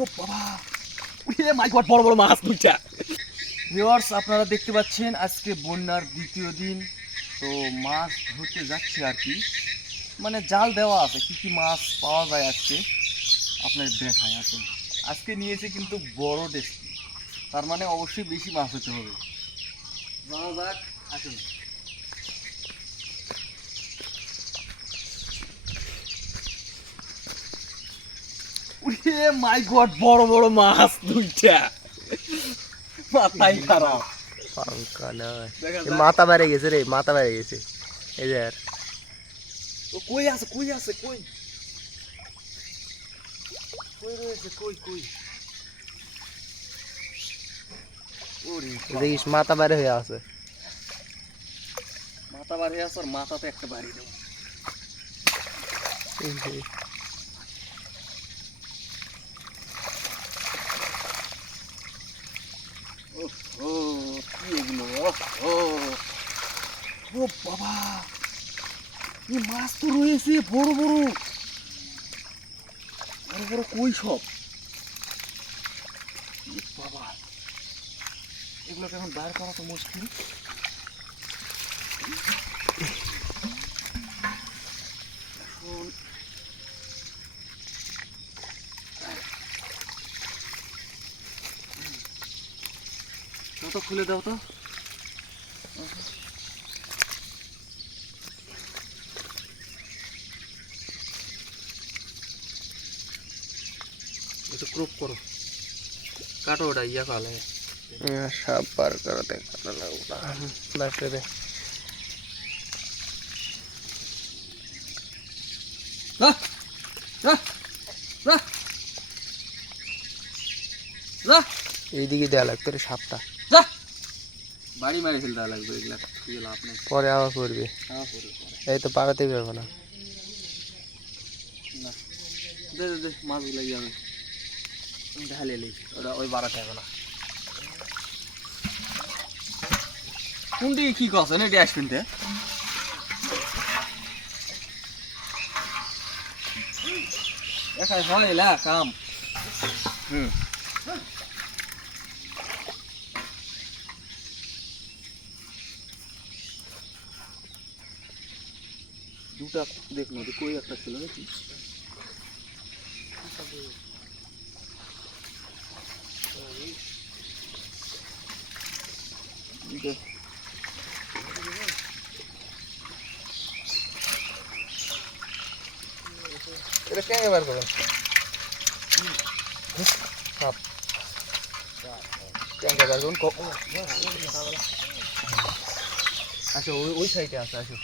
ও বাবা, ওরে মাই গড, বড় বড় মাছ দুইটা। ভিউয়ার্স, আপনারা দেখতে পাচ্ছেন আজকে বন্যার দ্বিতীয় দিন। তো মাছ ধরতে যাচ্ছি আর কি, মানে জাল দেওয়া আছে, কি কি মাছ পাওয়া যায় আজকে আপনার দেখায়। আসুন, আজকে নিয়েছে কিন্তু বড় ডেস্কি, তার মানে অবশ্যই বেশি মাছ হতে হবে। যাওয়া যাক, আসুন। ওরে মাই গড, বড় বড় মাছ দুইটা, মাথাই খারাপ। পাঙ্কা নয়, মাথা বেড়ে গেছে রে, মাথা বেড়ে গেছে। এই যে আর ও কই আছে, কই আছে, কই কই রয়েছে, কই কই? ওরে দেখিস মাথা বেড়ে হয়ে আছে। মাথা বার হয়ে আছে, আর মাথাতে একটা বাড়ি দেবো। ও কি এগুলো, ও ও বাবা, এই মাছ তো রয়েছে বড় বড় বড় বড়, কই সব? এ বাবা, এগুলোকে এখন বার করা তো মুশকিল। এখন তো খুলে দাও তো। একটু ক্রপ করো, কাটো ওটা, ইয়া খাওয়া লাগে। সাপ বার করাতে ভালো লাগবে না, বাসলে দে। রাহ রাহ রাহ রাহ, এইদিকে দেওয়া লাগতো রে সাপটা, রাহ, বাড়ি মারি ফেলতে লাগবে, এগুলা খুঁজে লাভ নেই। পরে আবার পড়বে। এই তো পাড়াতেই পারবো না। না, দে দে দে, মাছগুলো যাবে ঢালে লি, ওটা ওই বাড়াতে হবে না। কোনটি কি করছেন এটি আসবেনতে? একাই হয় এলা কাম। হুম, দুটা দেখুন, কই একটা ছিল নাকি? এটা কেন বার করো সাপ? কেন বার করুন? আসো ওই সাইডে আছে, আসো।